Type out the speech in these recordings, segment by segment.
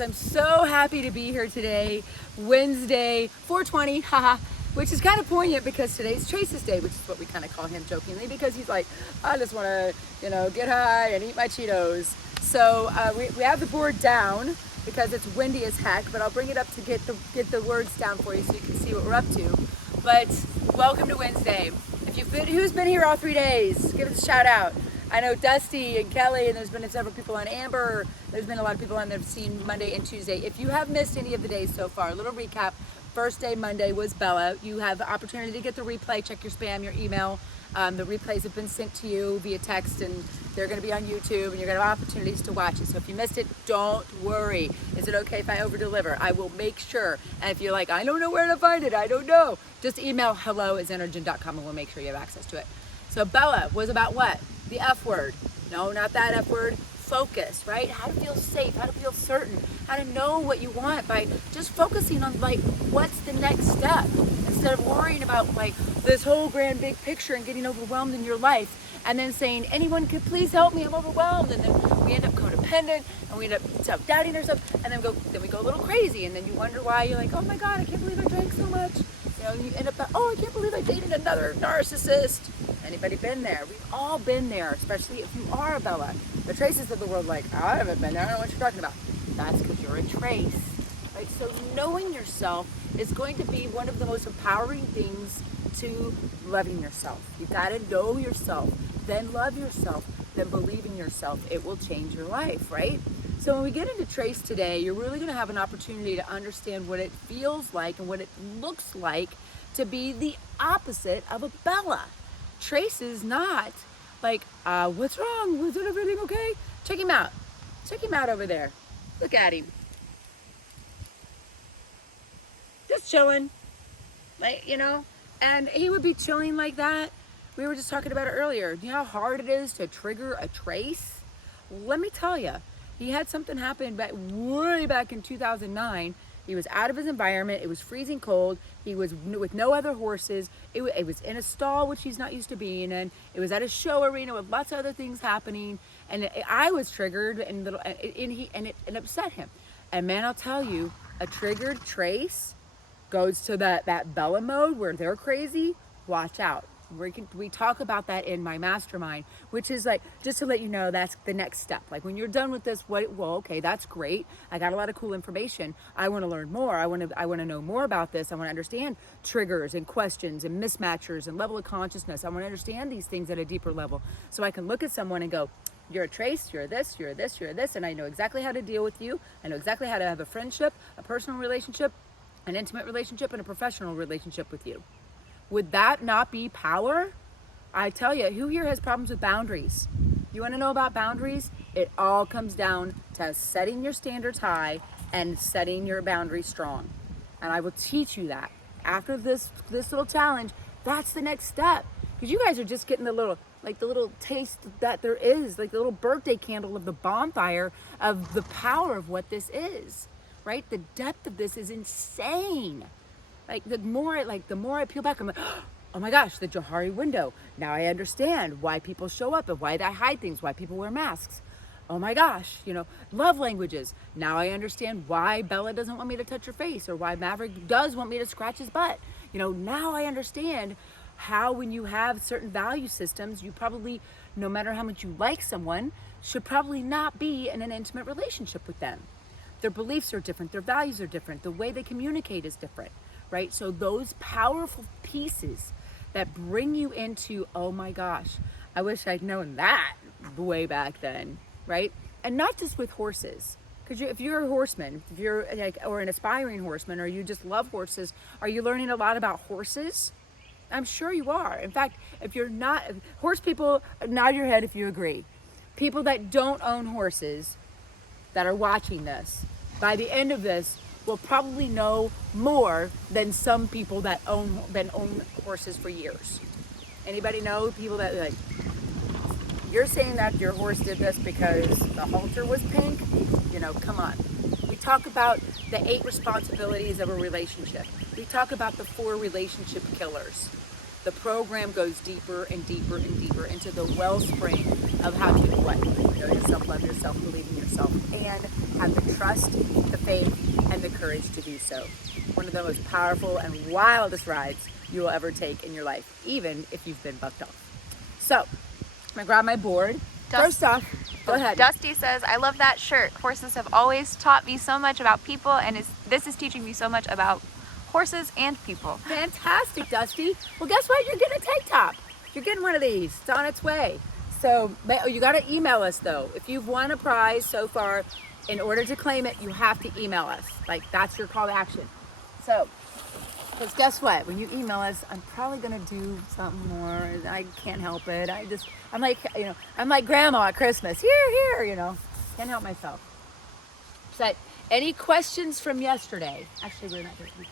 yes, I'm so happy to be here today, Wednesday, 420, haha, which is kind of poignant because today's Trace's day, which is what we kind of call him jokingly, because he's like, I just want to, get high and eat my Cheetos. So we have the board down because it's windy as heck, but I'll bring it up to get the words down for you so you can see what we're up to. But welcome to Wednesday. Who's been here all 3 days? Give us a shout out. I know Dusty and Kelly, and there's been several people on Amber. There's been a lot of people on that have seen Monday and Tuesday. If you have missed any of the days so far, a little recap. First day, Monday, was Bella. You have the opportunity to get the replay. Check your spam, your email. The replays have been sent to you via text, and they're going to be on YouTube, and you're going to have opportunities to watch it. So if you missed it, don't worry. Is it okay if I over-deliver? I will make sure. And if you're like, I don't know where to find it, I don't know, just email hello@xenogen.com, and we'll make sure you have access to it. So Bella was about what? The F word. No, not that F word. Focus, right? How to feel safe, how to feel certain, how to know what you want by just focusing on what's the next step instead of worrying about this whole grand big picture and getting overwhelmed in your life and then saying, anyone could please help me, I'm overwhelmed. And then we end up codependent and we end up self-doubting ourselves, and then we go a little crazy, and then you wonder why you're like, oh my God, I can't believe I drank so much. And you end up, oh, I can't believe I dated another narcissist. Anybody been there? We've all been there, especially if you are a Bella. The Traces of the world, I haven't been there, I don't know what you're talking about. That's because you're a Trace, right? So knowing yourself is going to be one of the most empowering things to loving yourself. You gotta know yourself, then love yourself, then believe in yourself. It will change your life, right? So when we get into Trace today, you're really gonna have an opportunity to understand what it feels like and what it looks like to be the opposite of a Bella. Trace is not what's wrong? Was everything okay? Check him out. Check him out over there. Look at him. Just chilling. And he would be chilling like that. We were just talking about it earlier. Do you know how hard it is to trigger a Trace? Let me tell you, he had something happen way back in 2009. He was out of his environment. It was freezing cold. He was with no other horses. It was in a stall, which he's not used to being in. It was at a show arena with lots of other things happening. And I was triggered, and it upset him. And man, I'll tell you, a triggered Trace goes to that Bella mode where they're crazy. Watch out. We talk about that in my mastermind, which is just to let you know, that's the next step. When you're done with this, okay, that's great. I got a lot of cool information. I want to learn more. I want to know more about this. I want to understand triggers and questions and mismatchers and level of consciousness. I want to understand these things at a deeper level so I can look at someone and go, you're a Trace, you're this, you're this, you're this, and I know exactly how to deal with you. I know exactly how to have a friendship, a personal relationship, an intimate relationship, and a professional relationship with you. Would that not be power? I tell you, who here has problems with boundaries? You want to know about boundaries? It all comes down to setting your standards high and setting your boundaries strong. And I will teach you that. After this little challenge, that's the next step. Because you guys are just getting the little taste that there is, the little birthday candle of the bonfire of the power of what this is, right? The depth of this is insane. The more I peel back, I'm like, oh my gosh, the Johari window. Now I understand why people show up and why they hide things, why people wear masks. Oh my gosh, love languages. Now I understand why Bella doesn't want me to touch her face, or why Maverick does want me to scratch his butt. Now I understand how, when you have certain value systems, you probably, no matter how much you like someone, should probably not be in an intimate relationship with them. Their beliefs are different, their values are different, the way they communicate is different. Right? So those powerful pieces that bring you into, oh my gosh, I wish I'd known that way back then, right? And not just with horses. Because if you're a horseman, if you're or an aspiring horseman, or you just love horses, are you learning a lot about horses? I'm sure you are. In fact, if you're not, horse people, nod your head if you agree. People that don't own horses that are watching this, by the end of this, will probably know more than some people that own horses for years. Anybody know people that you're saying that your horse did this because the halter was pink? Come on. We talk about the 8 responsibilities of a relationship. We talk about the 4 relationship killers. the program goes deeper and deeper and deeper into the wellspring of how to what? Know yourself, love yourself, believe in yourself, and have the trust, the faith, and the courage to do so. One of the most powerful and wildest rides you will ever take in your life, even if you've been bucked off. So, I'm gonna grab my board. First off, go ahead. Dusty says, I love that shirt. Horses have always taught me so much about people, and this is teaching me so much about horses and people. Fantastic, Dusty. Well, guess what? You're getting a tank top. You're getting one of these. It's on its way. So you got to email us, though. If you've won a prize so far, in order to claim it, you have to email us. Like, that's your call to action. So, because guess what? When you email us, I'm probably going to do something more. I can't help it. I'm like grandma at Christmas. Here, can't help myself. But any questions from yesterday? Actually, we're not doing it.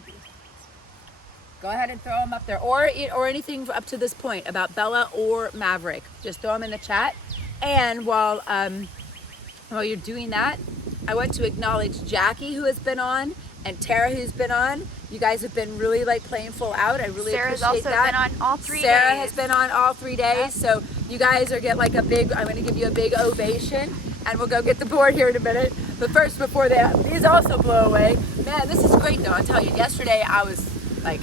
Go ahead and throw them up there, or anything up to this point about Bella or Maverick. Just throw them in the chat. And while you're doing that, I want to acknowledge Jackie, who has been on, and Tara, who's been on. You guys have been really playing full out. I really Sarah's appreciate that. Sarah's also been on all 3 days. Sarah has been on all 3 days. Yeah. So you guys are I'm going to give you a big ovation, and we'll go get the board here in a minute. But first, before that, these also blow away. Man, this is great though. I'll tell you, yesterday I was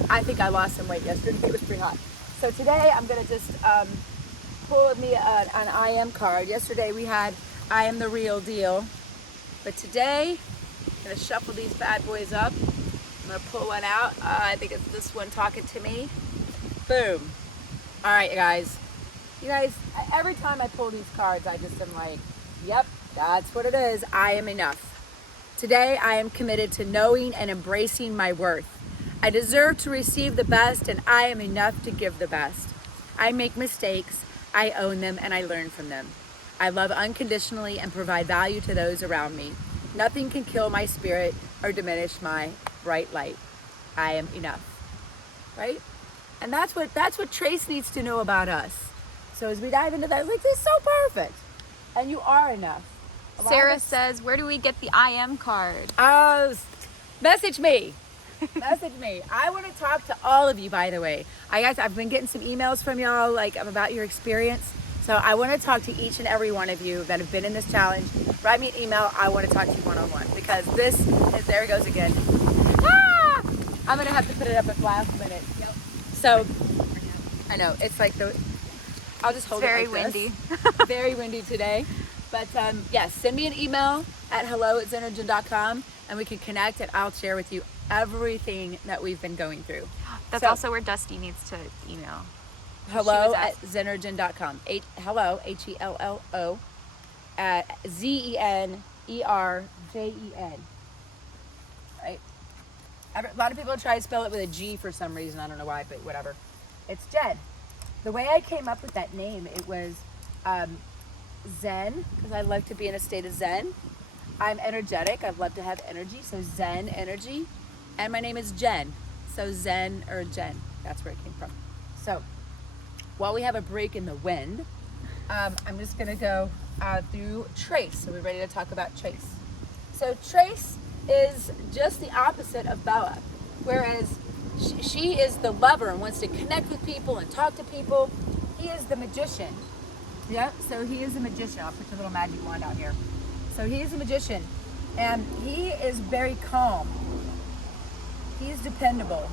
I think I lost some weight yesterday. It was pretty hot. So today I'm going to just pull me an I am card. Yesterday we had I am the real deal. But today I'm going to shuffle these bad boys up. I'm going to pull one out. I think it's this one talking to me. Boom. All right, guys. You guys, every time I pull these cards, I just am like, yep, that's what it is. I am enough. Today I am committed to knowing and embracing my worth. I deserve to receive the best, and I am enough to give the best. I make mistakes, I own them, and I learn from them. I love unconditionally and provide value to those around me. Nothing can kill my spirit or diminish my bright light. I am enough, right? And that's what Trace needs to know about us. So as we dive into that, this is so perfect. And you are enough. Sarah says, where do we get the I am card? Message me. Message me. I want to talk to all of you, by the way. I've been getting some emails from y'all about your experience. So I want to talk to each and every one of you that have been in this challenge. Write me an email. I want to talk to you one-on-one, because there it goes again. I'm going to have to put it up at last minute. Yep. So I know it's I'll just hold it like this. It's very windy. Very windy today. But yes, send me an email at hello@zenergen.com, and we can connect, and I'll share with you everything that we've been going through. That's also where Dusty needs to email. Hello@zenergen.com. Hello, HELLO at ZENERJEN. Right? A lot of people try to spell it with a G for some reason. I don't know why, but whatever. It's Jen. The way I came up with that name, it was Zen, because I like to be in a state of Zen. I'm energetic. I love to have energy, so Zen energy. And my name is Jen, so Zen or Jen. That's where it came from. So while we have a break in the wind, I'm just going to go through Trace. So we're ready to talk about Trace. So Trace is just the opposite of Bella, whereas she is the lover and wants to connect with people and talk to people. He is the magician. Yeah, so he is a magician. I'll put your little magic wand out here. So he is a magician, and he is very calm. He's dependable.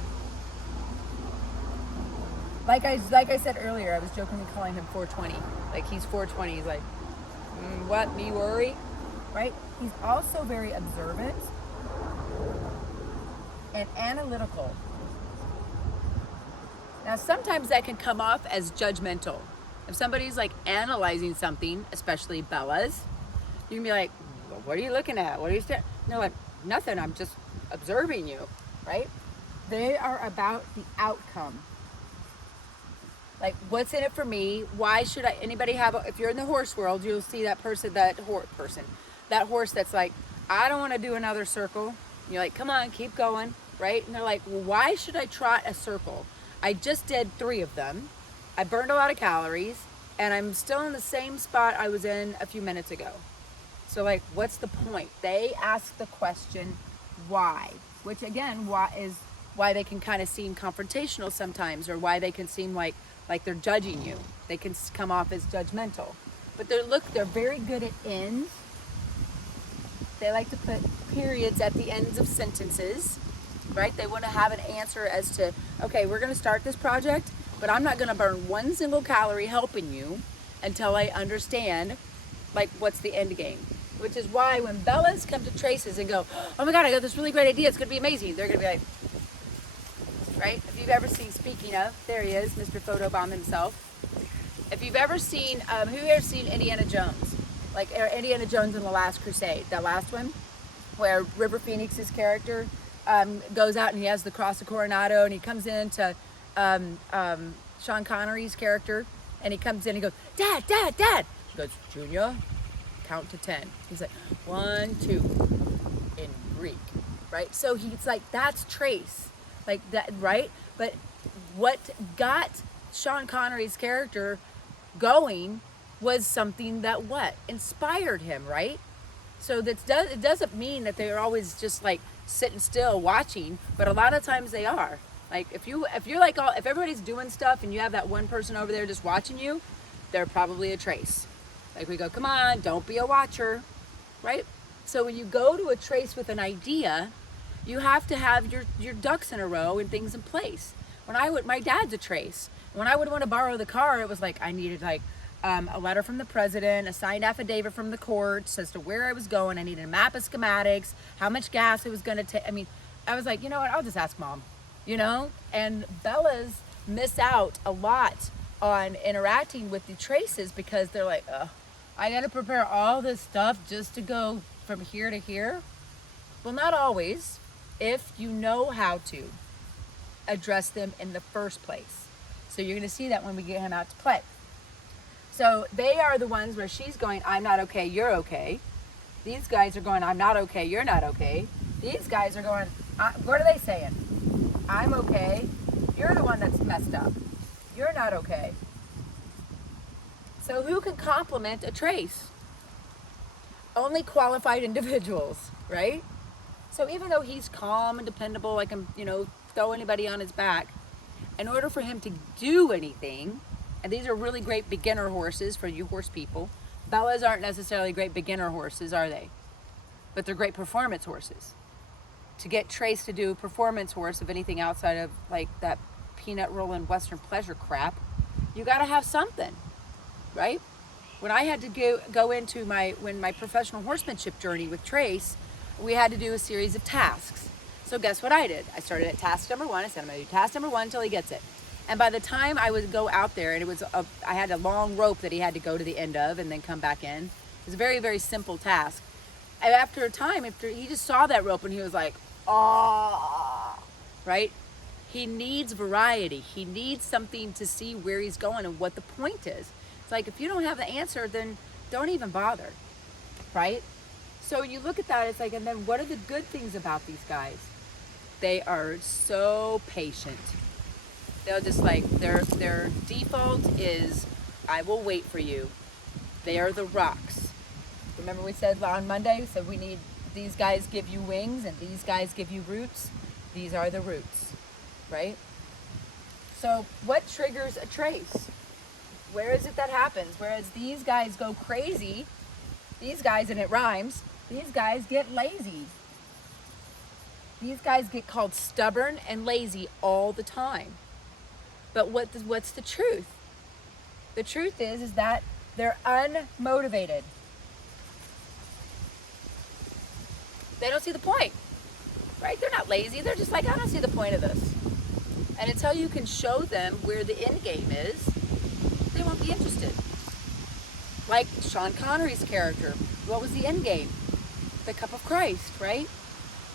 Like I said earlier, I was jokingly calling him 420. Like, he's 420. He's like, what, me worry? Right? He's also very observant and analytical. Now, sometimes that can come off as judgmental. If somebody's analyzing something, especially Bella's, you can be like, well, what are you looking at? What are you staring? No, like, nothing. I'm just observing you, right? They are about the outcome. Like, what's in it for me? Why should anybody have, if you're in the horse world, you'll see that horse that's like, I don't want to do another circle. And you're like, come on, keep going, right? And they're like, well, why should I trot a circle? I just did 3 of them. I burned a lot of calories, and I'm still in the same spot I was in a few minutes ago. So, what's the point? They ask the question, why? Which, again, why is why they can kind of seem confrontational sometimes, or why they can seem like they're judging you. They can come off as judgmental. But they're very good at ends. They like to put periods at the ends of sentences, right? They want to have an answer as to, okay, we're going to start this project, but I'm not going to burn one single calorie helping you until I understand, like, what's the end game. Which is why when Bellas come to Trace's and go, oh my God, I got this really great idea, it's going to be amazing, they're going to be like, right? If you've ever seen, speaking of, there he is, Mr. Photobomb himself. If you've ever seen, who here has seen Indiana Jones? Like Indiana Jones in The Last Crusade, that last one, where River Phoenix's character goes out and he has the Cross of Coronado, and he comes in to Sean Connery's character, and he comes in and he goes, Dad, Dad, Dad. He goes, Junior, count to 10. He's like, 1, 2, in Greek, right? So he's like, that's Trace, like that, right? But what got Sean Connery's character going was something that inspired him, right? So it doesn't mean that they're always just like sitting still watching, but a lot of times they are. Like if you're like if everybody's doing stuff and you have that one person over there just watching you, they're probably a Trace. Like we go, come on, don't be a watcher, right? So when you go to a Trace with an idea, you have to have your ducks in a row and things in place. My dad's a Trace. When I would want to borrow the car, it was like I needed like a letter from the president, a signed affidavit from the courts as to where I was going. I needed a map of schematics, how much gas it was going to take. I mean, I was like, you know what? I'll just ask Mom, you know? And Bellas miss out a lot on interacting with the Traces because they're like, I got to prepare all this stuff just to go from here to here. Well, not always, if you know how to address them in the first place. So you're going to see that when we get him out to play. So they are the ones where she's going, I'm not okay, you're okay. These guys are going, I'm not okay, you're not okay. These guys are going, what are they saying? I'm okay, you're the one that's messed up. You're not okay. So who can complement a Trace? Only qualified individuals, right? So even though he's calm and dependable, I can, throw anybody on his back, in order for him to do anything, and these are really great beginner horses for you horse people. Bellas aren't necessarily great beginner horses, are they? But they're great performance horses. To get Trace to do a performance horse of anything outside of like that peanut rolling Western pleasure crap, you got to have something, right? When I had to go into my professional horsemanship journey with Trace, we had to do a series of tasks. So guess what I did? I started at task number 1. I said, I'm going to do task number 1 until he gets it. And by the time I would go out there, and I had a long rope that he had to go to the end of and then come back in. It was a very, very simple task. And after a time, after he just saw that rope and he was like, oh, right? He needs variety. He needs something to see where he's going and what the point is. It's like, if you don't have the answer, then don't even bother, right? So you look at that, it's like, and then what are the good things about these guys? They are so patient. They'll just like, their default is, I will wait for you. They are the rocks. Remember we said on Monday, we said we need, these guys give you wings and these guys give you roots. These are the roots, right? So what triggers a Trace? Where is it that happens? Whereas these guys go crazy, these guys, and it rhymes, these guys get lazy. These guys get called stubborn and lazy all the time. But what's the truth? The truth is that they're unmotivated. They don't see the point, right? They're not lazy. They're just like, I don't see the point of this. And until you can show them where the end game is, they won't be interested. Like Sean Connery's character. What was the end game? The cup of Christ, right?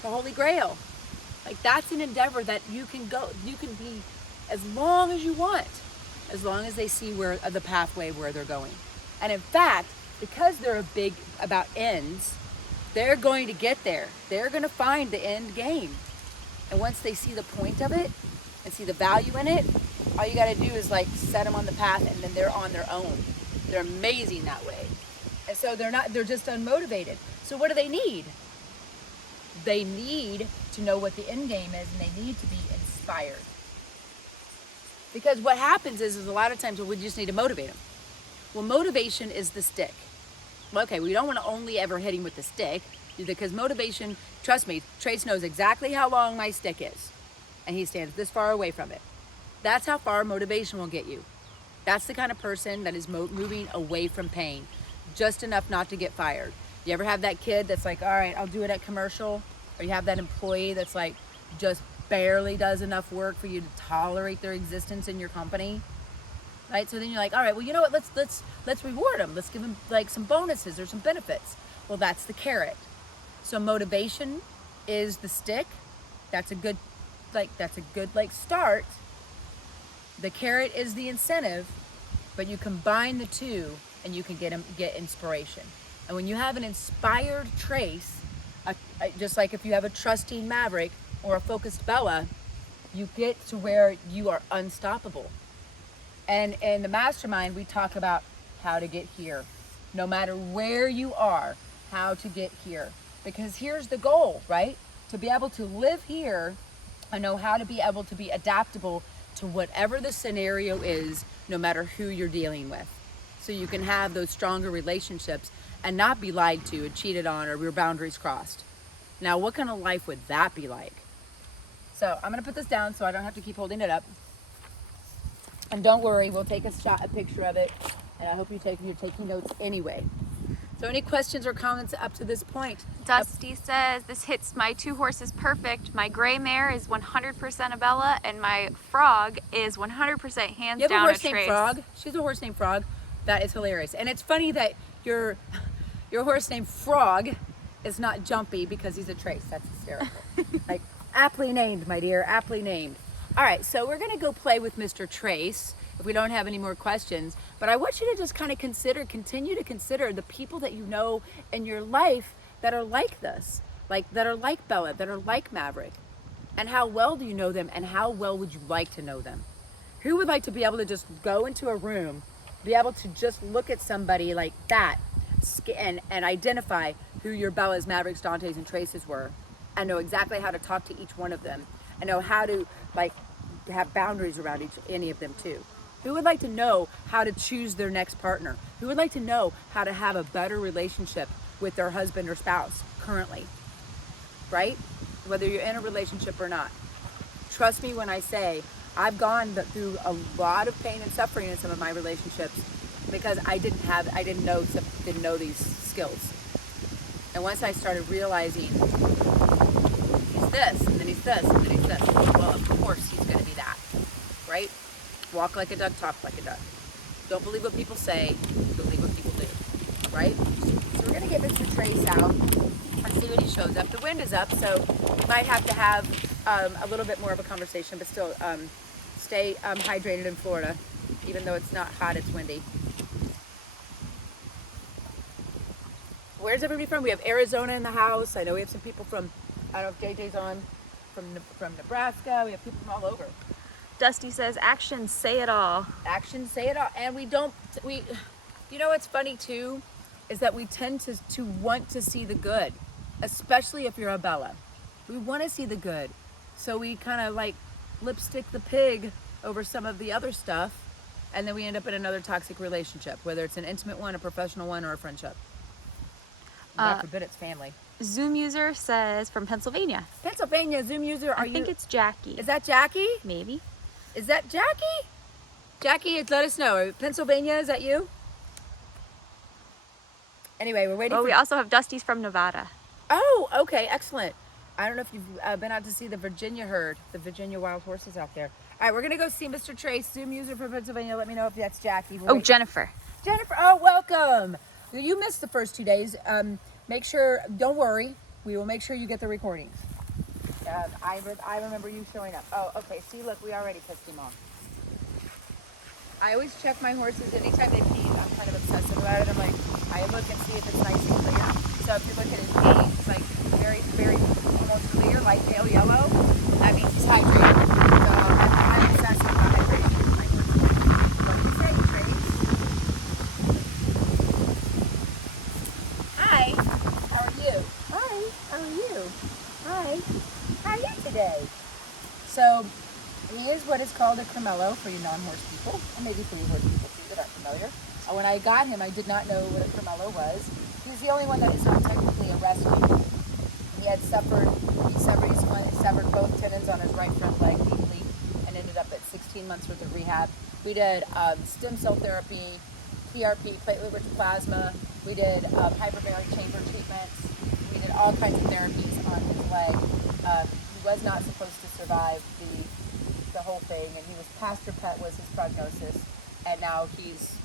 The Holy Grail. Like that's an endeavor that you can be as long as you want, as long as they see where the pathway where they're going. And in fact, because they're big about ends, they're going to get there. They're going to find the end game. And once they see the point of it and see the value in it, all you got to do is like set them on the path, and then they're on their own. They're amazing that way. And so they're just unmotivated. So what do they need? they need to know what the end game is, and they need to be inspired. Because what happens is a lot of times we just need to motivate them. Well, motivation is the stick. Okay, we don't want to only ever hit him with the stick, because motivation, trust me, Trace knows exactly how long my stick is, and he stands this far away from it. That's how far motivation will get you. That's the kind of person that is moving away from pain, just enough not to get fired. You ever have that kid that's like, all right, I'll do it at commercial? Or you have that employee that's like, just barely does enough work for you to tolerate their existence in your company? Right? So then you're like, all right, well, you know what? Let's reward them. Let's give them like some bonuses or some benefits. Well, that's the carrot. So motivation is the stick. That's a good start. The carrot is the incentive, but you combine the two and you can get inspiration. And when you have an inspired Trace, just like if you have a trusting Maverick or a focused Bella, you get to where you are unstoppable. And in the mastermind, we talk about how to get here. No matter where you are, how to get here. Because here's the goal, right? To be able to live here and know how to be able to be adaptable to whatever the scenario is, no matter who you're dealing with. So you can have those stronger relationships and not be lied to and cheated on or your boundaries crossed. Now, what kind of life would that be like? So I'm gonna put this down so I don't have to keep holding it up. And don't worry, we'll take a picture of it. And I hope you're taking notes anyway. So any questions or comments up to this point? Dusty says, this hits my 2 horses perfect. My gray mare is 100% a Bella, and my Frog is 100% hands You have down a horse Trace. named Frog? She's a horse named Frog. That is hilarious. And it's funny that your horse named Frog is not Jumpy because he's a Trace. That's hysterical. Like, aptly named, my dear, aptly named. All right, so we're gonna go play with Mr. Trace if we don't have any more questions. But I want you to just kind of continue to consider the people that you know in your life that are like this, that are like Bella, that are like Maverick. And how well do you know them, and how well would you like to know them? Who would like to be able to just go into a room, be able to just look at somebody like that and identify who your Bellas, Mavericks, Dantes, and Traces were, and know exactly how to talk to each one of them, and know how to have boundaries around any of them too? Who would like to know how to choose their next partner? Who would like to know how to have a better relationship with their husband or spouse currently, right? Whether you're in a relationship or not. Trust me when I say I've gone through a lot of pain and suffering in some of my relationships because I didn't know these skills. And once I started realizing he's this, and then he's this, and then he's this, well, of course he's going to be that, right? Walk like a duck, talk like a duck. Don't believe what people say, believe what people do, right? So we're gonna get Mr. Trace out and see what he shows up. The wind is up, so we might have to have a little bit more of a conversation, but still stay hydrated in Florida. Even though it's not hot, it's windy. Where's everybody from? We have Arizona in the house. I know we have some people from, I don't know if JJ's on, from Nebraska. We have people from all over. Dusty says, actions say it all. Actions say it all. And you know what's funny too, is that we tend to want to see the good, especially if you're a Bella. We want to see the good. So we kind of like lipstick the pig over some of the other stuff, and then we end up in another toxic relationship, whether it's an intimate one, a professional one, or a friendship. God forbid it's family. Zoom user says from Pennsylvania. Pennsylvania, Zoom user, I think it's Jackie. Is that Jackie? Maybe. Is that Jackie? Jackie, let us know. Pennsylvania, is that you? Anyway, we're waiting we also have Dusty's from Nevada. Oh, okay, excellent. I don't know if you've been out to see the Virginia herd, the Virginia wild horses out there. All right, we're going to go see Mr. Trace, Zoom user from Pennsylvania. Let me know if that's Jackie. Jennifer. Jennifer, oh, welcome. You missed the first 2 days. Make sure, don't worry. We will make sure you get the recordings. I remember you showing up. Oh, okay. See, look, we already pissed him off. I always check my horses anytime they pee. I'm kind of obsessive about it. I'm like, I look and see if it's nice and clear. So if you look at his pee, it's like very, very almost clear, like pale yellow. That means he's hydrated. So I'm obsessive about hydration. What do you say, Trace? Hi. How are you? Hi. How are you? Hi. How are you today? So he is what is called a cremello for you non-horse people, and maybe for you horse people too that aren't familiar. When I got him, I did not know what a cremello was. He's the only one that is not technically a rescue. He had severed both tendons on his right front leg deeply and ended up at 16 months worth of rehab. We did stem cell therapy, PRP, platelet-rich plasma. We did hyperbaric chamber treatments. We did all kinds of therapies on his leg. He was not supposed to survive the whole thing, and he was Pastor Pet was his prognosis, and now he's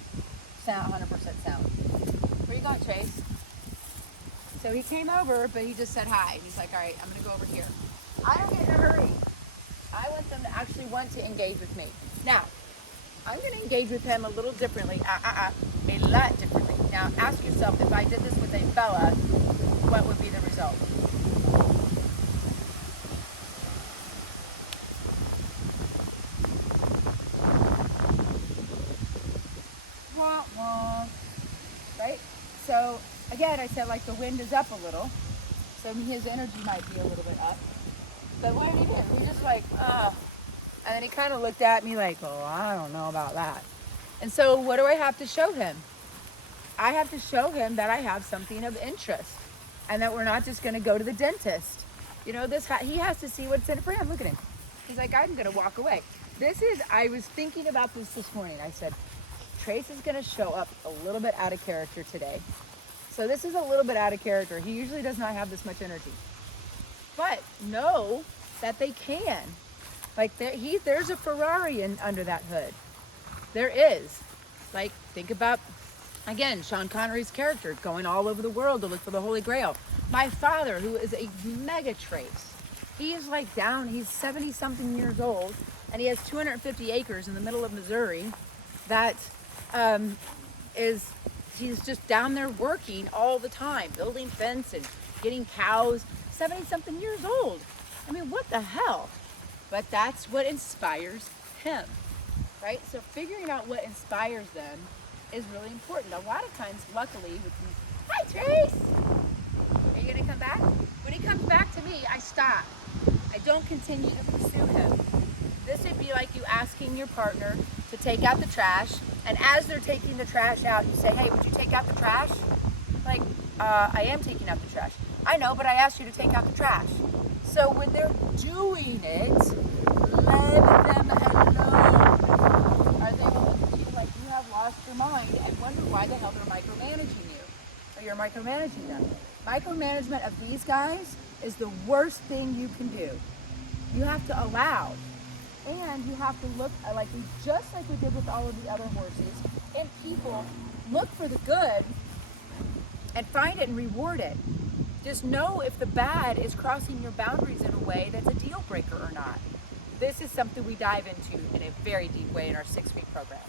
100% sound. Where you going, Chase? So he came over, but he just said hi. And he's like, all right, I'm going to go over here. I don't get in a hurry. I want them to actually want to engage with me. Now, I'm going to engage with him a little differently, a lot differently. Now, ask yourself, if I did this with a Bella, what would be the result? Wah, wah. Right? So, again, I said like the wind is up a little, so his energy might be a little bit up. But what did he do? He just like, and then he kind of looked at me like, oh, I don't know about that. And so what do I have to show him? I have to show him that I have something of interest and that we're not just going to go to the dentist. You know, he has to see what's in it for him. Look at him. He's like, I'm going to walk away. I was thinking about this morning. I said, Trace is going to show up a little bit out of character today. So this is a little bit out of character. He usually does not have this much energy. But know that they can. Like there's a Ferrari under that hood. There is. Like, think about, again, Sean Connery's character going all over the world to look for the Holy Grail. My father, who is a mega Trace, he is like down, he's 70 something years old, and he has 250 acres in the middle of Missouri that he's just down there working all the time, building fence and getting cows, 70 something years old. I mean, what the hell? But that's what inspires him, right? So figuring out what inspires them is really important. A lot of times, luckily, with these, hi Trace! Are you gonna come back? When he comes back to me, I stop. I don't continue to pursue him. This would be like you asking your partner to take out the trash, and as they're taking the trash out, you say, hey, would you take out the trash? Like, I am taking out the trash. I know, but I asked you to take out the trash. So when they're doing it, let them alone. Are they will look at you like you have lost your mind and wonder why the hell they're micromanaging you, or you're micromanaging them. Micromanagement of these guys is the worst thing you can do. You have to allow, and you have to look just like we did with all of the other horses and people. Look for the good and find it and reward it. Just know if the bad is crossing your boundaries in a way that's a deal breaker or not. This is something we dive into in a very deep way in our 6-week program.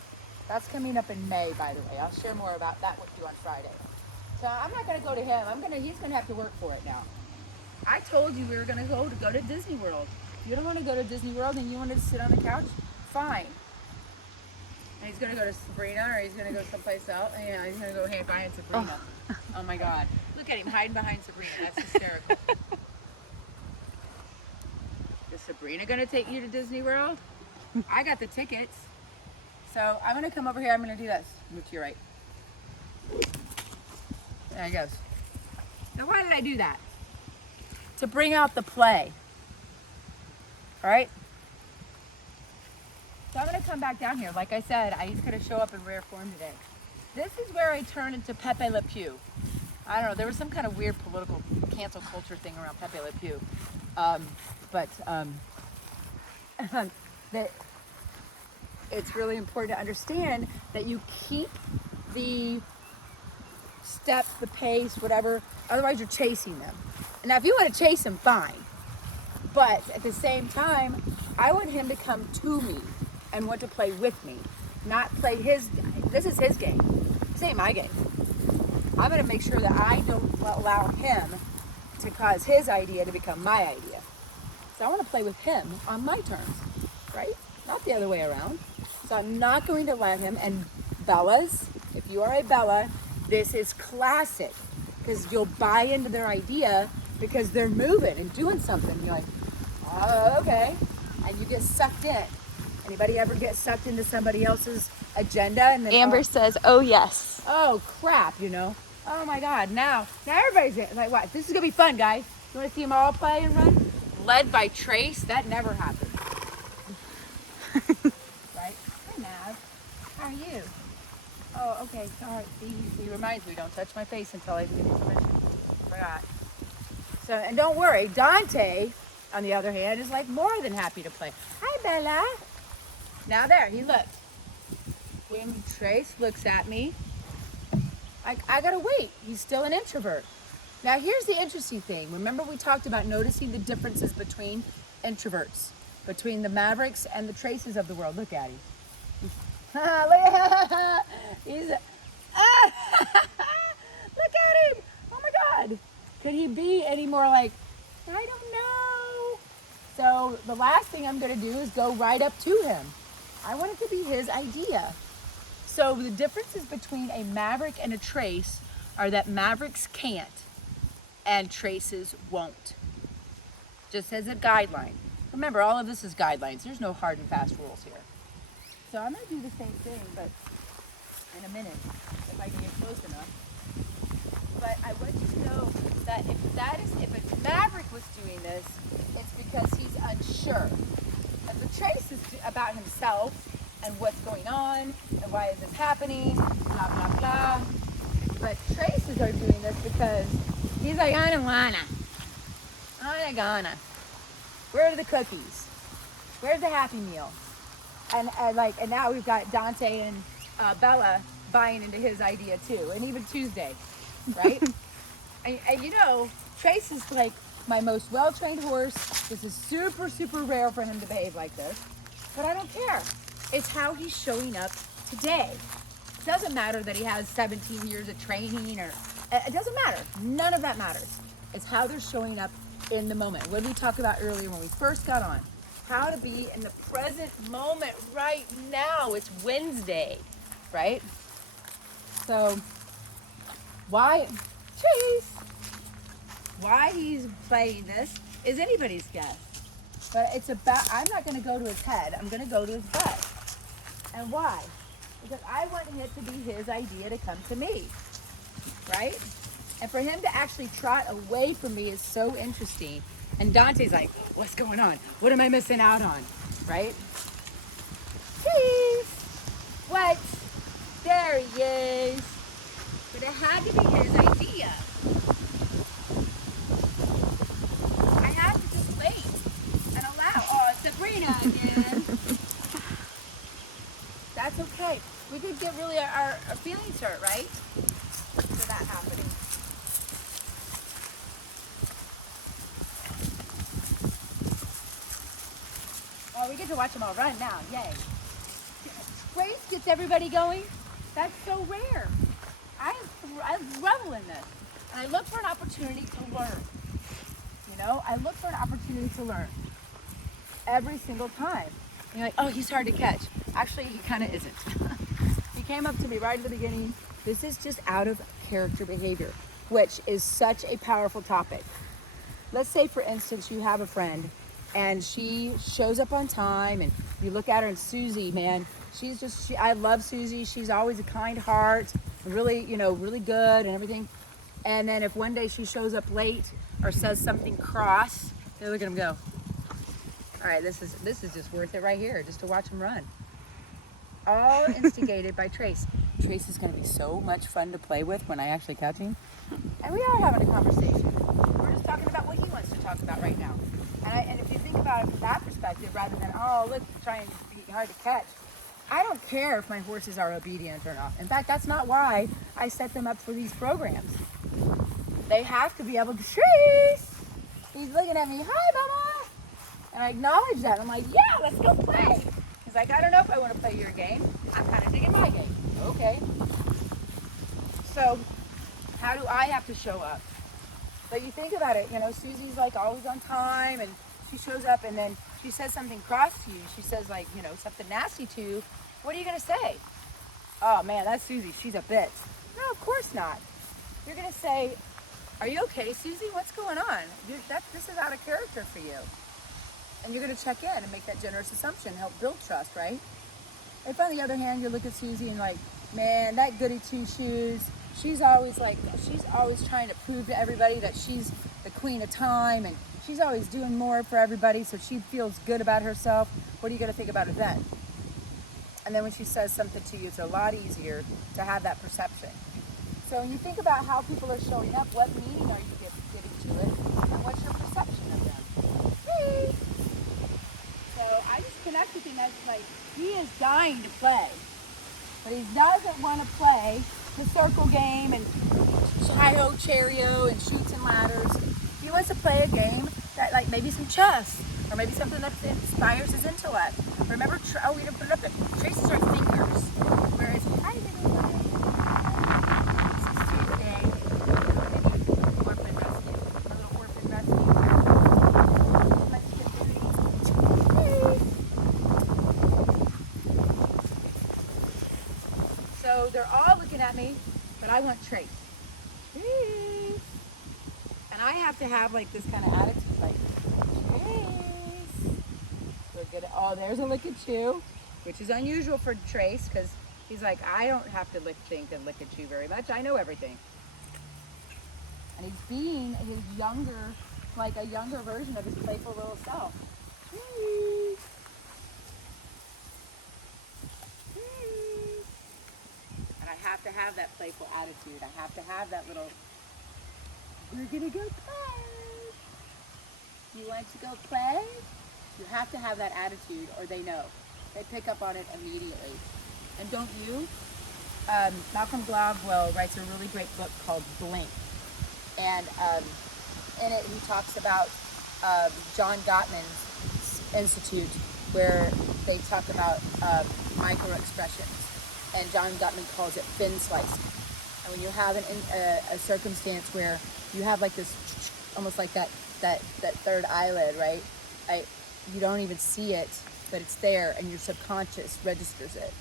That's coming up in May, by the way. I'll share more about that with you on Friday. So I'm not going to go to him. He's going to have to work for it now. I told you we were going to go to Disney World. You don't want to go to Disney World and you want to sit on the couch? Fine. And he's going to go to Sabrina, or he's going to go someplace else. Yeah, he's going to go hang behind Sabrina. Oh my God. Look at him hiding behind Sabrina. That's hysterical. Is Sabrina going to take you to Disney World? I got the tickets. So I'm going to come over here. I'm going to do this. Move to your right. There he goes. Now why did I do that? To bring out the play. All right? So I'm going to come back down here. Like I said, he's going to show up in rare form today. This is where I turn into Pepe Le Pew. I don't know, there was some kind of weird political cancel culture thing around Pepe Le Pew. That it's really important to understand that you keep the steps, the pace, whatever, otherwise you're chasing them. Now if you want to chase them, fine. But at the same time, I want him to come to me and want to play with me, not play his game. This is his game. This ain't my game. I'm going to make sure that I don't allow him to cause his idea to become my idea. So I want to play with him on my terms, right? Not the other way around. So I'm not going to let him, and Bellas, if you are a Bella, this is classic, because you'll buy into their idea because they're moving and doing something. You're like, oh, okay. And you get sucked in. Anybody ever get sucked into somebody else's agenda? And then, Amber says, oh yes. oh crap, you know. Oh my God, now everybody's in. Like, what? This is gonna be fun, guys. You wanna see them all play and run? Led by Trace, that never happened. Right? Hi, Nav. How are you? Oh, okay, sorry. He reminds me, don't touch my face until I give you permission. Forgot. So, and don't worry, Dante, on the other hand, is like more than happy to play. Hi, Bella. Now there, he looked. When Trace looks at me, I gotta wait. He's still an introvert. Now here's the interesting thing. Remember we talked about noticing the differences between introverts, between the Mavericks and the Traces of the world. Look at him. Look at him. Oh my God. Could he be any more like, I don't know. So the last thing I'm gonna do is go right up to him. I want it to be his idea. So the differences between a Maverick and a Trace are that Mavericks can't and Traces won't. Just as a guideline. Remember, all of this is guidelines. There's no hard and fast rules here. So I'm gonna do the same thing, but in a minute, if I can get close enough. But I want you to know that if a Maverick was doing this, it's because he's unsure. If the Trace is about himself and what's going on and why is this happening, blah, blah, blah. But Traces are doing this because he's like, I don't wanna. Where are the cookies? Where's the Happy Meal? And now we've got Dante and Bella buying into his idea too, and even Tuesday, right? and you know, Trace is like my most well-trained horse. This is super, super rare for him to behave like this, but I don't care. It's how he's showing up today. It doesn't matter that he has 17 years of training, or it doesn't matter. None of that matters. It's how they're showing up in the moment. What did we talk about earlier when we first got on? How to be in the present moment right now. It's Wednesday, right? So why he's playing this is anybody's guess. But it's about, I'm not gonna go to his head, I'm gonna go to his butt. And why? Because I want it to be his idea to come to me, right? And for him to actually trot away from me is so interesting. And Dante's like, what's going on? What am I missing out on, right? Cheese! What? There he is. But it had to be his idea. I have to just wait and allow. Oh, it's Sabrina again. That's okay. We could get really our feelings hurt, right? For that happening. Oh, we get to watch them all run now. Yay. Trace gets everybody going. That's so rare. I revel in this. And I look for an opportunity to learn. You know, I look for an opportunity to learn every single time. And you're like, oh, he's hard to catch. Actually, he kind of isn't. He came up to me right at the beginning. This is just out of character behavior, which is such a powerful topic. Let's say, for instance, you have a friend and she shows up on time and you look at her, and Susie, man, I love Susie. She's always a kind heart, really, really good and everything. And then if one day she shows up late or says something cross, they look at him and go, all right, this is just worth it right here, just to watch him run. All instigated by Trace. Trace is going to be so much fun to play with when I actually catch him. And we are having a conversation. We're just talking about what he wants to talk about right now. And if you think about it from that perspective, rather than, oh, look, trying to be hard to catch, I don't care if my horses are obedient or not. In fact, that's not why I set them up for these programs. They have to be able to, Trace! He's looking at me, hi, Mama! And I acknowledge that. I'm like, yeah, let's go play. He's like, I don't know if I want to play your game. I'm kind of digging my game. Okay. So, how do I have to show up? But you think about it, Susie's like always on time, and she shows up and then she says something cross to you. She says like, something nasty to you. What are you going to say? Oh man, that's Susie. She's a bitch. No, of course not. You're going to say, Are you okay, Susie? What's going on? This is out of character for you. And you're going to check in and make that generous assumption, help build trust, right? If on the other hand, you look at Susie and like, man, that goody two shoes, she's always trying to prove to everybody that she's the queen of time and she's always doing more for everybody so she feels good about herself. What are you going to think about her then? And then when she says something to you, it's a lot easier to have that perception. So when you think about how people are showing up, what meaning are you giving to it, and what's your perception of them? Hey. So I just connect with him as like, he is dying to play, but he doesn't want to play the circle game and hi-ho, cherry-o, and shoots and ladders. He wants to play a game that, like maybe some chess, or maybe something that inspires his intellect. Remember, we didn't put it up there. Traces are thinkers, whereas hi, little guy. This is Tuesday. Orphan rescue. A little orphan rescue. Let's get ready. So they're all looking at me, but I want Trace. And I have to have like this kind of attitude, like, Trace. We're good. Oh, there's a look at you, which is unusual for Trace because he's like, I don't have to think and look at you very much. I know everything. And he's being his younger, like a younger version of his playful little self. And I have to have that playful attitude. I have to have that little, we're gonna go play. You want to go play? You have to have that attitude or they know. They pick up on it immediately. And don't you? Malcolm Gladwell writes a really great book called Blink. And in it he talks about John Gottman's Institute where they talk about micro expressions. And John Gottman calls it fin slicing. And when you have a circumstance where you have like this, almost like that third eyelid, right? You don't even see it, but it's there, and your subconscious registers it.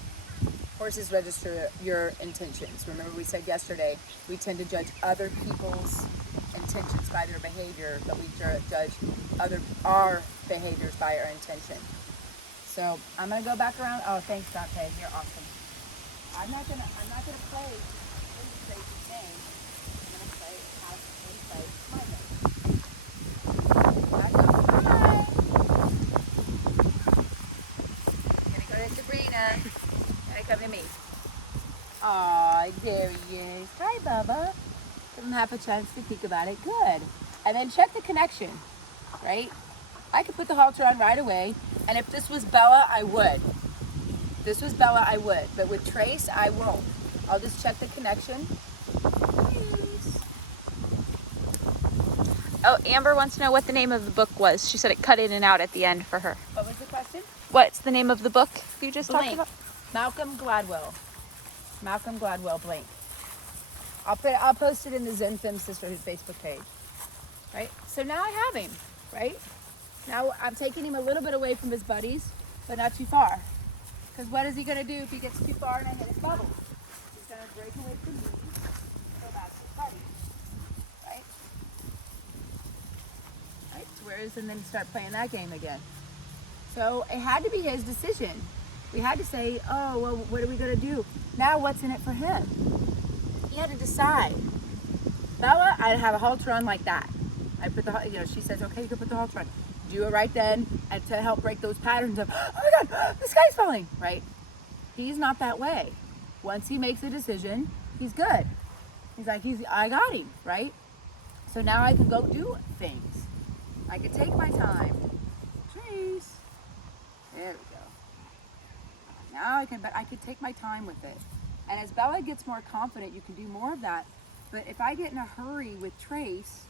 Horses register your intentions. Remember we said yesterday, we tend to judge other people's intentions by their behavior, but we judge our behaviors by our intention. So I'm gonna go back around. Oh, thanks, Dante. You're awesome. I'm not gonna play any crazy game. I'm gonna play how to play my game. Back up. Hi. I'm gonna go to Sabrina. Gonna come to me. Aw, there he is. Hi, Bubba. Give him half a chance to think about it. Good. And then check the connection, right? I could put the halter on right away, and if this was Bella, I would. But with Trace, I won't. I'll just check the connection. Please. Oh, Amber wants to know what the name of the book was. She said it cut in and out at the end for her. What was the question? What's the name of the book you just talked Blink. about? Malcolm Gladwell, Blink. I'll post it in the Zen Fem Sisterhood Facebook page. Right? So now I have him, right? Now I'm taking him a little bit away from his buddies, but not too far. Because what is he going to do if he gets too far and I hit his bubble? He's going to break away from me and go back to his buddies. Right? Right? And then start playing that game again. So it had to be his decision. We had to say, oh, well, what are we going to do? Now what's in it for him? He had to decide. Bella, I'd have a halter on like that. I put the, she says, okay, you can put the halter on. Do it right then, and to help break those patterns of, oh my God, the sky's falling, right? He's not that way. Once he makes a decision, he's good. He's like, I got him, right? So now I can go do things. I can take my time. Trace. There we go. Now I can take my time with it. And as Bella gets more confident, you can do more of that. But if I get in a hurry with Trace,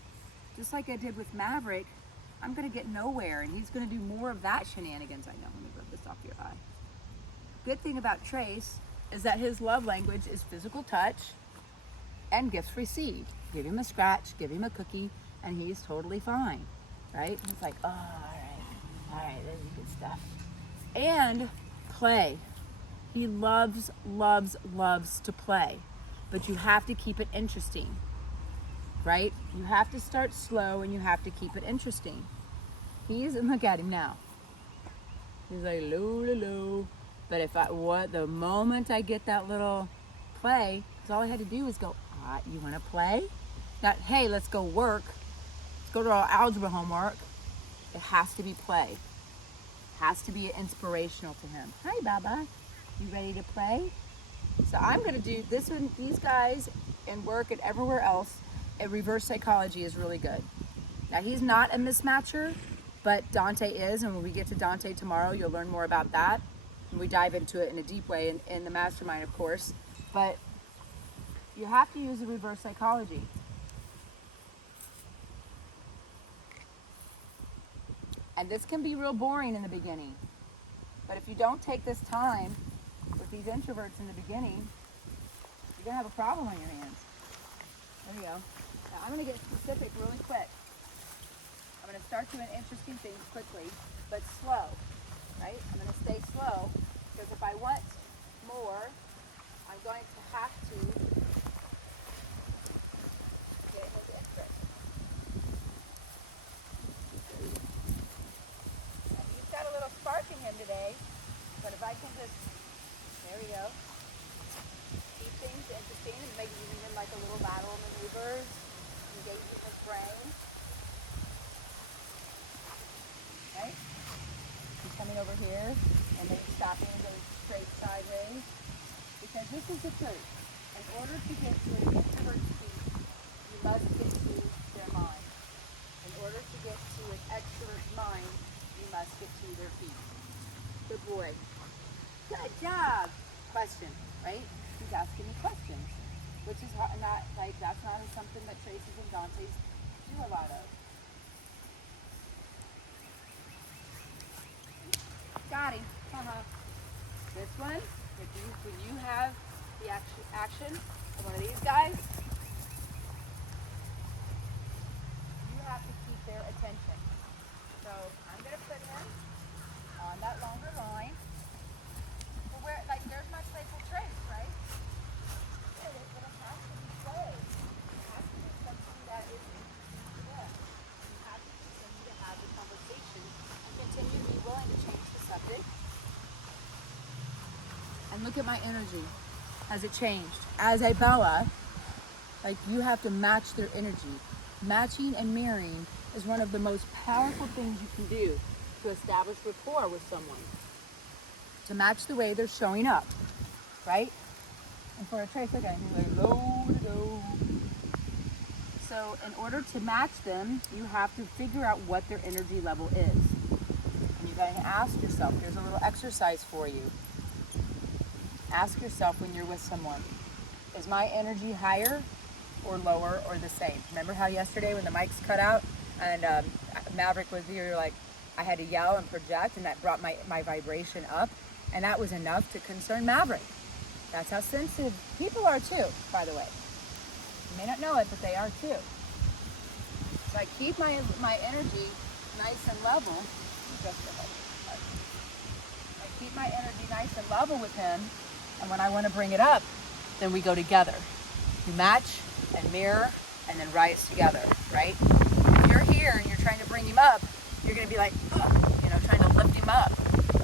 just like I did with Maverick, I'm gonna get nowhere, and he's gonna do more of that shenanigans. I know, let me rub this off your eye. Good thing about Trace is that his love language is physical touch and gifts received. Give him a scratch, give him a cookie, and he's totally fine, right? He's like, oh, all right, this is good stuff. And play. He loves to play, but you have to keep it interesting. right? You have to start slow and you have to keep it interesting. Look at him now. He's like, low, low, low. But the moment I get that little play, because all I had to do was go, you want to play? Not, hey, let's go work. Let's go to our algebra homework. It has to be play. It has to be inspirational to him. Hi, Baba. You ready to play? So I'm going to do this one, these guys, and work and everywhere else. Reverse psychology is really good. Now, he's not a mismatcher, but Dante is, and when we get to Dante tomorrow, you'll learn more about that. And we dive into it in a deep way in the mastermind, of course. But you have to use the reverse psychology. And this can be real boring in the beginning. But if you don't take this time with these introverts in the beginning, you're going to have a problem on your hands. There you go. Now I'm going to get specific really quick. I'm going to start doing interesting things quickly, but slow, right? I'm going to stay slow, because if I want more, I'm going to have to get his interest. And he's got a little spark in him today, but if I can just, there we go, keep things interesting and make using them like a little lateral maneuvers, engaging his brain. Right? He's coming over here and maybe stopping and going straight sideways. Because this is the truth. In order to get to an introvert's feet, you must get to their mind. In order to get to an extrovert's mind, you must get to their feet. Good boy. Good job. Question, right? He's asking me questions. Which is not like, that's not something that Tracy's and Dante's do a lot of. Got him. This one, when you have the action of one of these guys, you have to keep their attention. So I'm going to put him on that longer line. But there's my playful trace, right? But it has to be play. It has to be something that is interesting to them. You have to continue to have the conversation and continue to be willing to change the subject. And look at my energy. Has it changed? As a Bella, you have to match their energy. Matching and mirroring is one of the most powerful things you can do to establish rapport with someone. To match the way they're showing up, right? And for a Trace, look at him, he's like, low to go. So in order to match them, you have to figure out what their energy level is. And you gotta ask yourself, here's a little exercise for you. Ask yourself when you're with someone, is my energy higher or lower or the same? Remember how yesterday when the mics cut out and Maverick was here, like I had to yell and project, and that brought my vibration up, and that was enough to concern Maverick. That's how sensitive people are too, by the way. You may not know it, but they are too. So I keep my energy nice and level. I keep my energy nice and level with him. And when I want to bring it up, then we go together. You match and mirror and then rise together, right? If you're here and you're trying to bring him up, you're going to be like, trying to lift him up.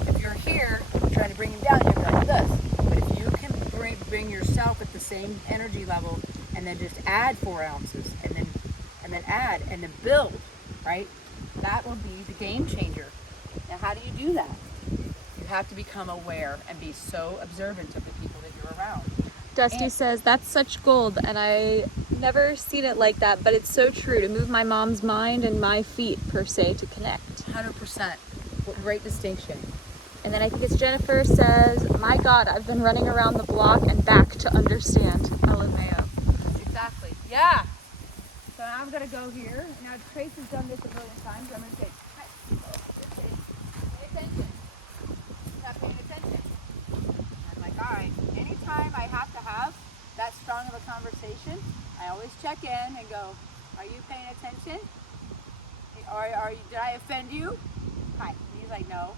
If you're here trying to bring him down, you're going to be like this. But if you can bring yourself at the same energy level and then just add 4 ounces and then add and then build, right? That will be the game changer. Now, how do you do that? You have to become aware and be so observant of the people that you're around. Dusty says, that's such gold, and I never seen it like that, but it's so true, to move my mom's mind and my feet, per se, to connect. 100%. What great distinction. And then I think it's Jennifer says, my God, I've been running around the block and back to understand. LMAO. Exactly. Yeah. So now I'm going to go here. Now, Trace has done this a million times. I'm going to say, pay attention. Not paying attention. I'm like, all right, anytime I have to have that strong of a conversation, I always check in and go, are you paying attention? Or did I offend you? Hi. And he's like, no,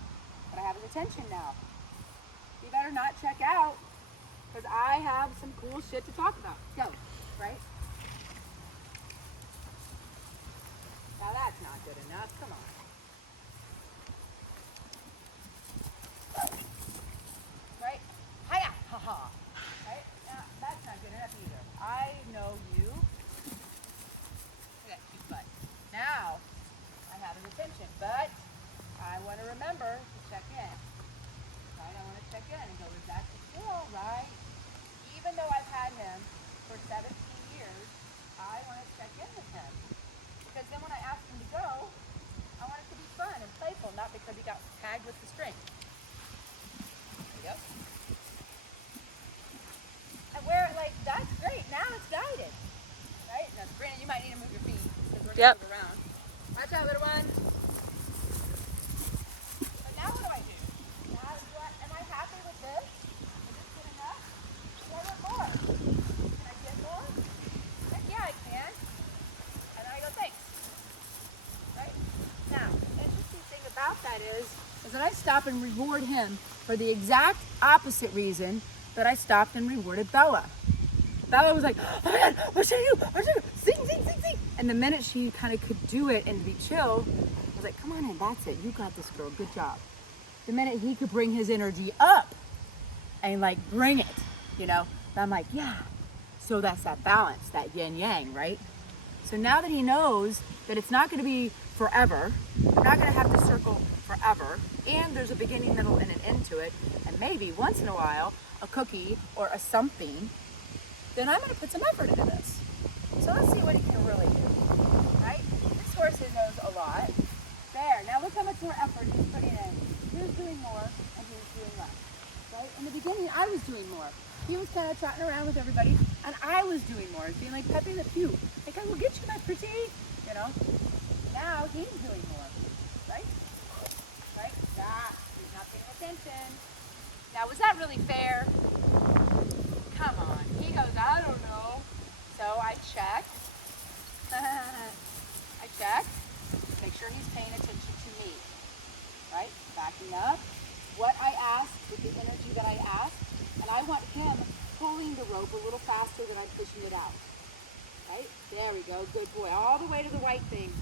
but I have his attention now. You better not check out, because I have some cool shit to talk about. Go, right? good enough. Come on. Right? Hiya! Ha ha! Right? Now, that's not good enough either. I know you. Look at that cute butt. Now, I have his attention, but I want to remember to check in. Right? I want to check in and go, is that still right? Even though I've had him for 17 years, I want to check in with him. Because then when I ask him to go, I want it to be fun and playful, not because he got tagged with the string. There you go. And where, like, that's great. Now it's guided. Right? Now, Brandon, you might need to move your feet because we're going to move around. Watch out, little one. But now what do I do? Now, am I happy with this? Is this good enough? Do I want more? Can I get more? Heck yeah, I can. And then I go, thanks. Right? Now, the interesting thing about that is that I stop and reward him for the exact opposite reason that I stopped and rewarded Bella. Bella was like, oh my God, what should I do? What should I do? Sing, sing, sing, sing. And the minute she kind of could do it and be chill, I was like, come on in, that's it. You got this, girl. Good job. The minute he could bring his energy up and like bring it, you know, and I'm like, yeah. So that's that balance, that yin yang, right? So now that he knows that it's not going to be forever, we're not going to have to circle forever, and there's a beginning, middle, and an end to it, and maybe once in a while, a cookie or a something, then I'm going to put some effort into this. So let's see what he can really do, right? This horse knows a lot. There, now look how much more effort he's putting in. Who's doing more and who's doing less, right? In the beginning, I was doing more. He was kind of trotting around with everybody, and I was doing more, being like Pepe Le Pew. Like, I will get you, my pretty, you know? Now he's doing more, right? Right? Ah, he's not paying attention. Now, was that really fair? Come on. He goes, I don't know. So I check. I check. Make sure he's paying attention to me. Right? Backing up. What I asked with the energy that I asked. And I want him pulling the rope a little faster than I'm pushing it out. Right? There we go. Good boy. All the way to the right thing.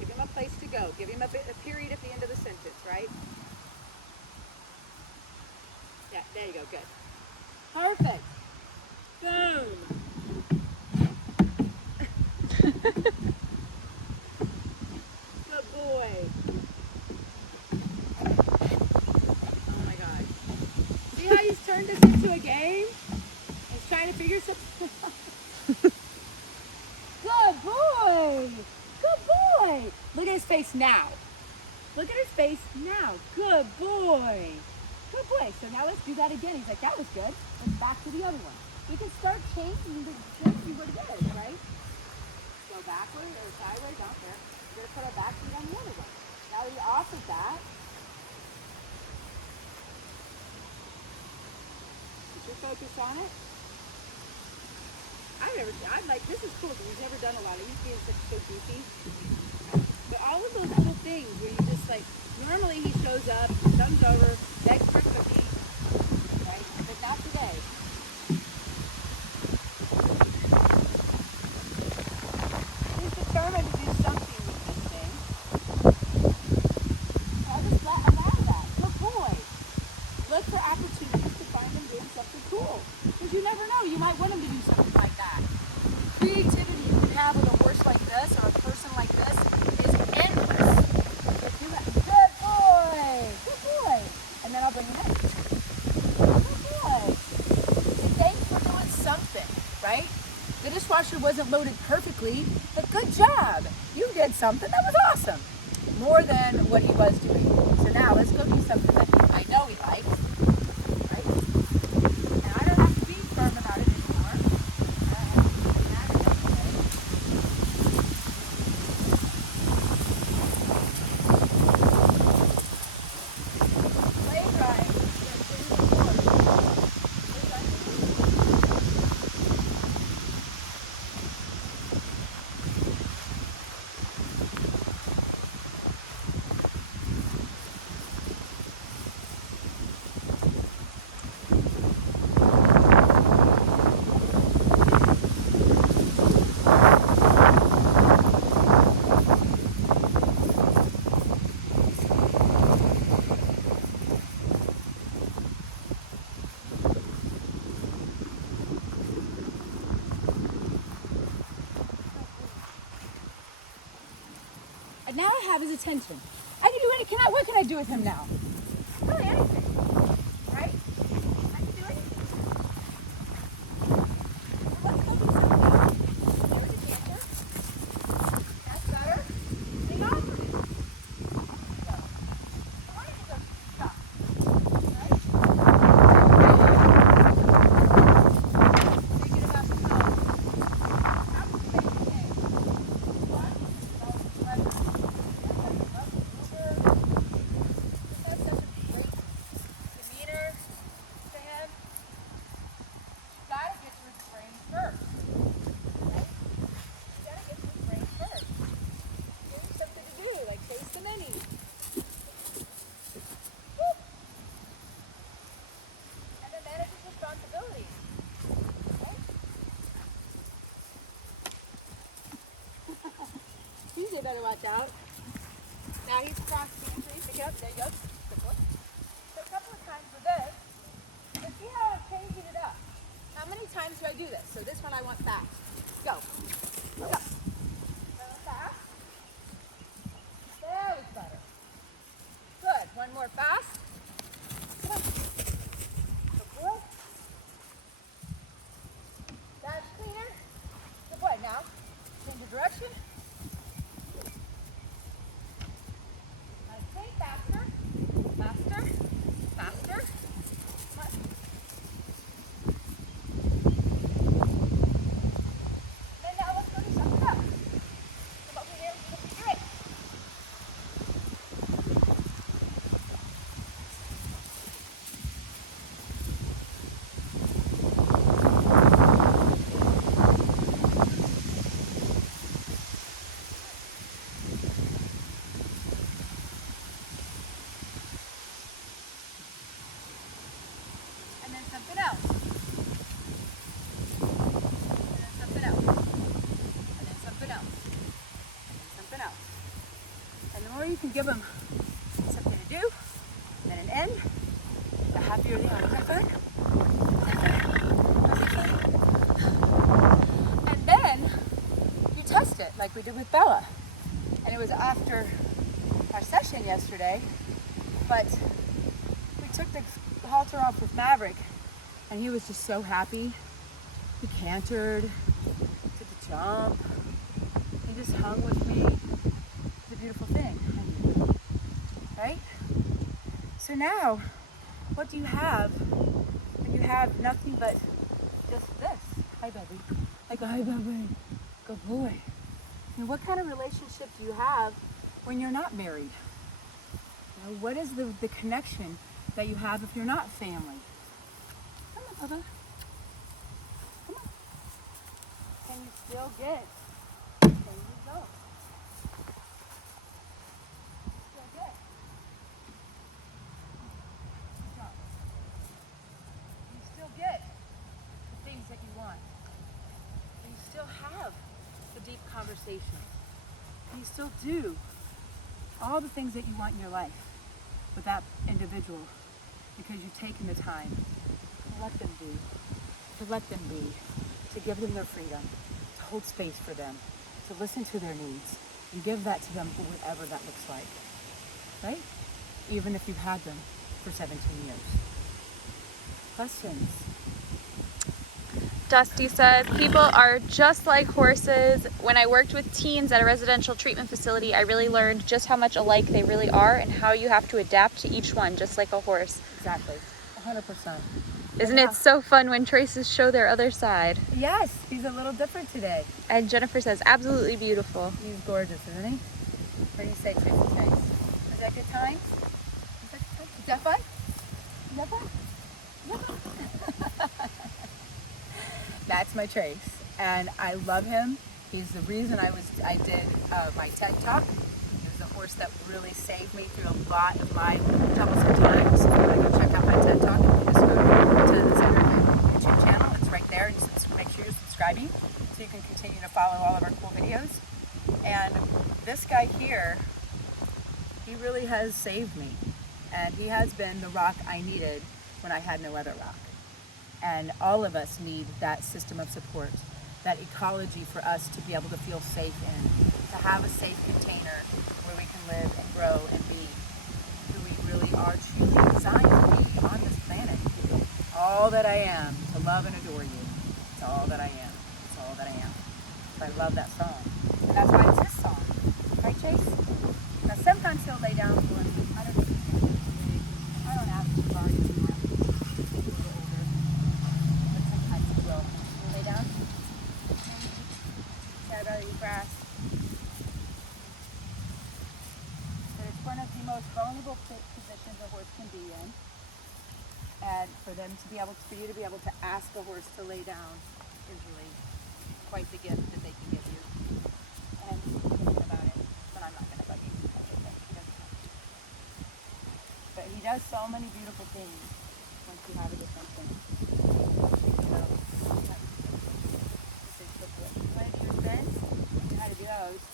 Give him a place to go. Give him a period at the end of the sentence, right? Yeah, there you go. Good. Perfect. Boom. Good boy. Oh my God. See how he's turned this into a game? He's trying to figure something out. Good boy. Good boy. Look at his face now. Look at his face now. Good boy. Good boy. So now let's do that again. He's like, that was good. Let's back to the other one. We can start changing what it is, right? Go backward or sideways, I don't care. We're going to put our back feet on the other one. Now that you're off of that, put your focus on it. I'm like, this is cool because he's never done a lot. He's being so goofy. But all of those little things where you just like, normally he shows up, comes over, begs for a cookie, right? But not today. He's determined to do something with this thing. I'll just allow that. Good boy. Look for opportunities to find him doing something cool. Because you never know, you might want him to do something like that. Creativity you can have with a horse like this or a person like this is endless. Good boy! Good boy! And then I'll bring him in. Good boy! And thanks for doing something, right? The dishwasher wasn't loaded perfectly, but good job! You did something that was awesome. More than what he was doing. So now let's go do something that I know he likes. Right? And I don't have to be firm about it anymore. Play drying. have his attention. I can do anything. What can I do with him now? Really anything, right? I can do anything. So let's go do something else. There's a canter. That's better. Hang on for it. Go. I want you to go stop. Right? Thinking about the phone. How can you make a change? One, no, pleasure. That's such a great demeanor to him. You gotta get to his brain first. Right? You gotta get to his brain first. Give him something to do, like chase the minis. Whoop. And then manage his responsibilities. Right? You better watch out. Now he's crossed the entry. Pick it up. There you go. Good boy. So a couple of times with this, but see how I'm changing it up. How many times do I do this? So this one I want fast. Go. Go. So fast. That was better. Good. One more fast. Come on. Good boy. That's cleaner. Good boy. Now change the direction. Faster, faster, faster. Come on. Then now let's go do something else. Come over here, let's do it. And then something else. And then something else. And then something else. And then something else. And the more you can give them something to do, and then an end, the happier they are. Was that fun? Was it fun? And then you test it like we did with Bella. And it was after our session yesterday, but we took the halter off with Maverick, and he was just so happy. He cantered, did the jump. He just hung with me. It's a beautiful thing, right? So now, what do you have when you have nothing but just this? Hi, baby. I go, hi, baby. Good boy. And what kind of relationship do you have when you're not married? You know, what is the connection that you have if you're not family? Come on, Papa. Come on. Can you still get? Can you go? Still get. Good job. You still get the things that you want. And you still have the deep conversations. And you still do all the things that you want in your life with that individual, because you've taken the time to let them be, to give them their freedom, to hold space for them, to listen to their needs, and give that to them whatever that looks like, right? Even if you've had them for 17 years. Questions? Dusty said, people are just like horses. When I worked with teens at a residential treatment facility, I really learned just how much alike they really are and how you have to adapt to each one, just like a horse. Exactly, 100%. Isn't it so fun when choices show their other side? Yes, he's a little different today. And Jennifer says, absolutely beautiful. He's gorgeous, isn't he? What do you say, Tracy Chase? Was that good time? Is that fun? Is that fun? Is that fun? That's my Trace, and I love him. He's the reason I did my TED Talk. He was the horse that really saved me through a lot of my troublesome times. If you want to go check out my TED Talk, you just go to the Center YouTube channel. It's right there. Just make sure you're subscribing so you can continue to follow all of our cool videos. And this guy here, he really has saved me, and he has been the rock I needed. when I had no other rock. And all of us need that system of support. that ecology for us to be able to feel safe in, to have a safe container where we can live and grow and be who we really are truly designed to be on this planet. All that I am, to love and adore you. It's all that I am. It's all that I am. So I love that song. And that's why it's his song. Right, Chase? Now sometimes he'll lay down for me. I don't know if he can do it today. I don't ask him hard anymore. He's a little older. But sometimes he will. Will you lay down? Yeah, I'd rather eat grass. But it's one of the most vulnerable positions a horse can be in. And for them to be able to, for you to be able to ask a horse to lay down is really quite the gift that they can give you. And he's thinking about it, but I'm not going to bug you. That's okay. He doesn't have to. But he does so many beautiful things once you have a distinction. So, this is the flip. You want to do your spins? You know how to do those.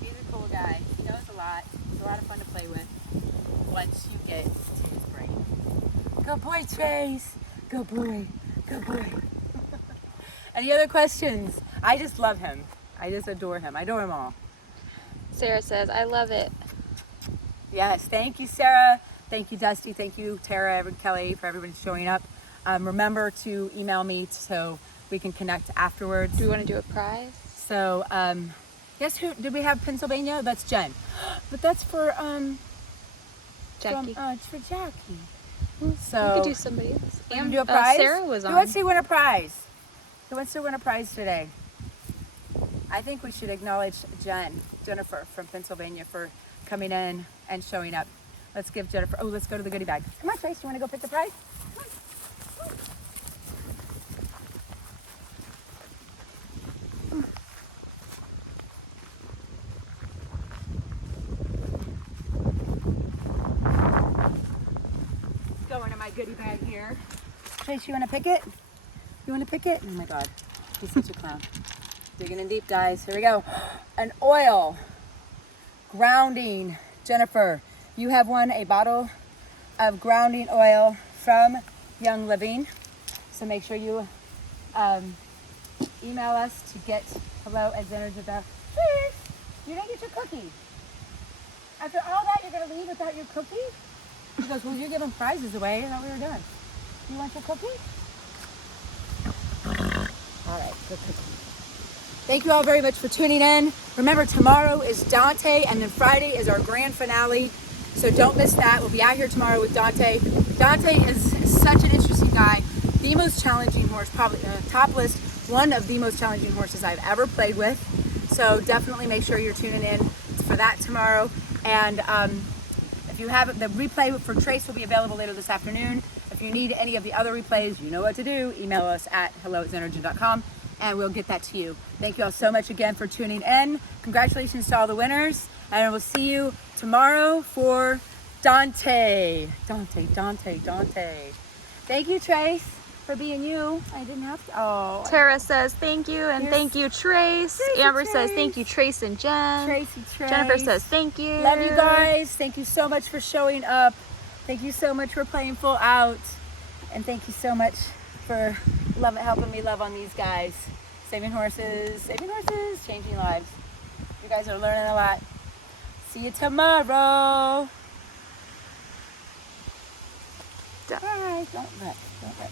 He's a cool guy. He knows a lot. He's a lot of fun to play with once you get to his brain. Good boy, Trace. Good boy. Good boy. Any other questions? I just love him. I just adore him. I adore them all. Sarah says, I love it. Yes. Thank you, Sarah. Thank you, Dusty. Thank you, Tara, and Kelly, for everybody showing up. Remember to email me so we can connect afterwards. Do we want to do a prize? So, yes, who did we have? Pennsylvania? That's Jen. But that's for Jackie. it's for Jackie. we So could do somebody else. we can do a prize. Sarah was on. Who wants to win a prize? Who wants to win a prize today? I think we should acknowledge Jennifer from Pennsylvania for coming in and showing up. Let's give Jennifer. Oh, let's go to the goodie bag. Come on, Trace. You want to go pick the prize? Come on. Go into my goodie bag here. Trace, you want to pick it? You want to pick it? Oh my God, he's such a clown. Digging in deep, guys. Here we go. An oil grounding. Jennifer, you have won a bottle of grounding oil from Young Living. So make sure you email us to get hello@Zenergy.com. Trace, you didn't get your cookie. After all that, you're going to leave without your cookie? He goes, well, you're giving prizes away. I thought we were done. You want your cookie? All right, good cookie. Thank you all very much for tuning in. Remember, tomorrow is Dante, and then Friday is our grand finale. So don't miss that. We'll be out here tomorrow with Dante. Dante is such an interesting guy. The most challenging horse, probably top list, one of the most challenging horses I've ever played with. So definitely make sure you're tuning in for that tomorrow. And if you haven't, the replay for Trace will be available later this afternoon. If you need any of the other replays, you know what to do. Email us at hello@Zenergy.com and we'll get that to you. Thank you all so much again for tuning in. Congratulations to all the winners. And we'll see you tomorrow for Dante. Dante. Thank you, Trace, for being you. I didn't have to. Oh. Tara says thank you, and Yes. thank you, Trace. Tracy, Amber says Trace. thank you, Trace and Jen. Tracy, Trace. Jennifer says thank you. Love you guys. Thank you so much for showing up. Thank you so much for playing full out. And thank you so much for helping me love on these guys. Saving horses, changing lives. You guys are learning a lot. See you tomorrow. Done. Bye. Don't let.